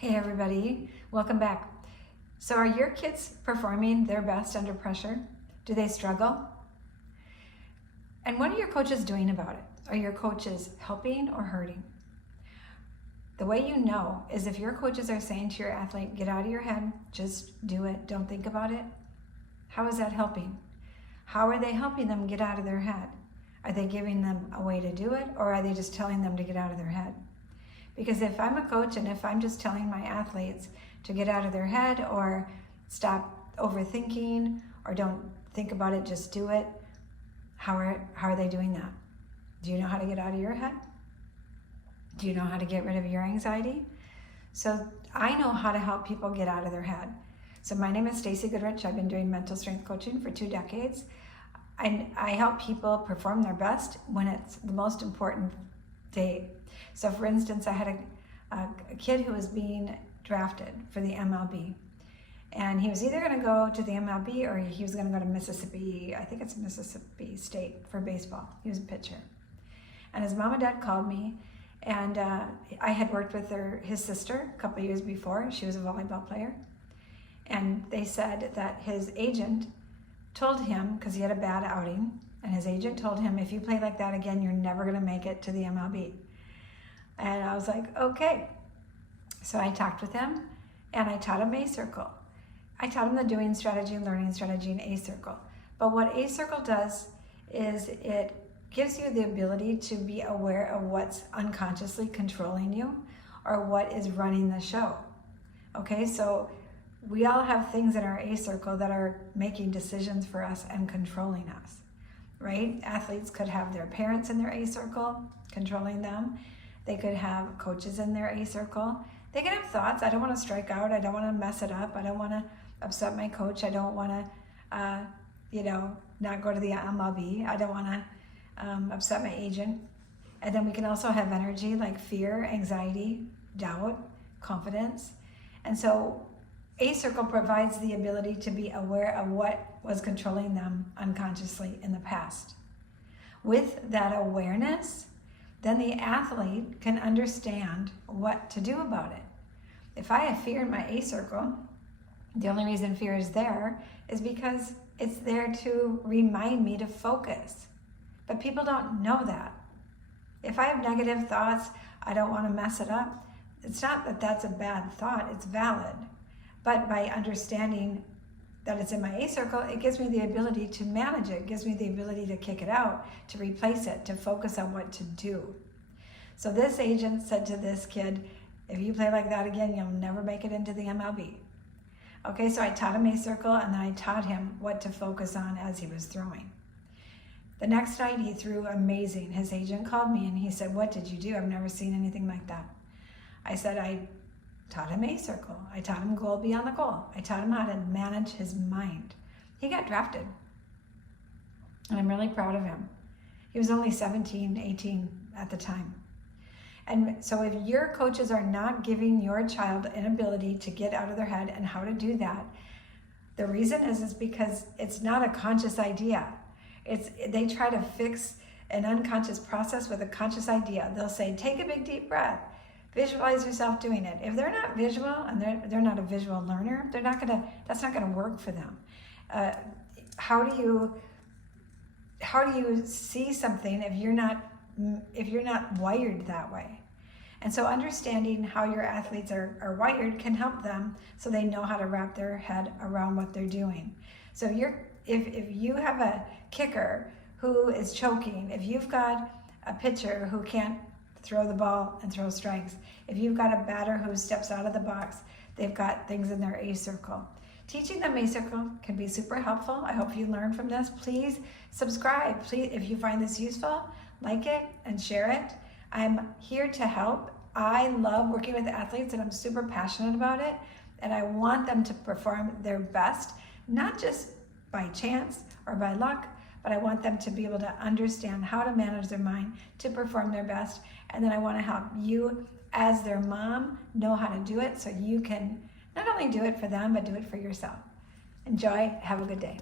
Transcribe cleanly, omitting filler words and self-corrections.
Hey everybody, welcome back. So are your kids performing their best under pressure? Do they struggle? And what are your coaches doing about it? Are your coaches helping or hurting? The way you know is if your coaches are saying to your athlete, get out of your head, just do it, don't think about it. How is that helping? How are they helping them get out of their head? Are they giving them a way to do it, or are they just telling them to get out of their head? Because if I'm a coach and if I'm just telling my athletes to get out of their head or stop overthinking or don't think about it, just do it, how are they doing that? Do you know how to get out of your head? Do you know how to get rid of your anxiety? So I know how to help people get out of their head. So my name is Stacey Goodrich. I've been doing mental strength coaching for 2 decades. I help people perform their best when it's the most important day. So for instance, I had a kid who was being drafted for the MLB. And he was either going to go to the MLB or he was going to go to Mississippi, I think it's Mississippi State, for baseball. He was a pitcher. And his mom and dad called me, and I had worked with his sister a couple of years before. She was a volleyball player. And they said that his agent told him, because he had a bad outing, and his agent told him, if you play like that again, you're never going to make it to the MLB. And I was like, okay. So I talked with him, and I taught him A Circle. I taught him the doing strategy and learning strategy in A Circle. But what A Circle does is it gives you the ability to be aware of what's unconsciously controlling you or what is running the show. Okay, so we all have things in our A Circle that are making decisions for us and controlling us, right? Athletes could have their parents in their A Circle controlling them. They could have coaches in their A Circle. They can have thoughts. I don't want to strike out. I don't want to mess it up. I don't want to upset my coach. I don't want to, not go to the MLB. I don't want to upset my agent. And then we can also have energy like fear, anxiety, doubt, confidence. And so A Circle provides the ability to be aware of what was controlling them unconsciously in the past. With that awareness, then the athlete can understand what to do about it. If I have fear in my A Circle, the only reason fear is there is because it's there to remind me to focus. But people don't know that. If I have negative thoughts, I don't want to mess it up. It's not that that's a bad thought, it's valid. But by understanding that it's in my A Circle, it gives me the ability to manage it, gives me the ability to kick it out, to replace it, to focus on what to do. So this agent said to this kid, if you play like that again, you'll never make it into the MLB. Okay, so I taught him A Circle, and then I taught him what to focus on as he was throwing. The next night he threw amazing. His agent called me and he said, what did you do? I've never seen anything like that. I said, I taught him A Circle. I taught him goal beyond the goal. I taught him how to manage his mind. He got drafted. And I'm really proud of him. He was only 17, 18 at the time. And so if your coaches are not giving your child an ability to get out of their head and how to do that, the reason is because it's not a conscious idea. They try to fix an unconscious process with a conscious idea. They'll say, take a big deep breath. Visualize yourself doing it. If they're not visual and they're not a visual learner, that's not gonna work for them. How do you see something if you're not wired that way? And so understanding how your athletes are wired can help them so they know how to wrap their head around what they're doing. So if you have a kicker who is choking, if you've got a pitcher who can't throw the ball and throw strikes, if you've got a batter who steps out of the box, they've got things in their A Circle. Teaching them A Circle can be super helpful. I hope you learned from this. Please subscribe. Please, if you find this useful, like it and share it. I'm here to help. I love working with athletes and I'm super passionate about it. And I want them to perform their best, not just by chance or by luck, but I want them to be able to understand how to manage their mind to perform their best. And then I want to help you as their mom know how to do it so you can not only do it for them, but do it for yourself. Enjoy. Have a good day.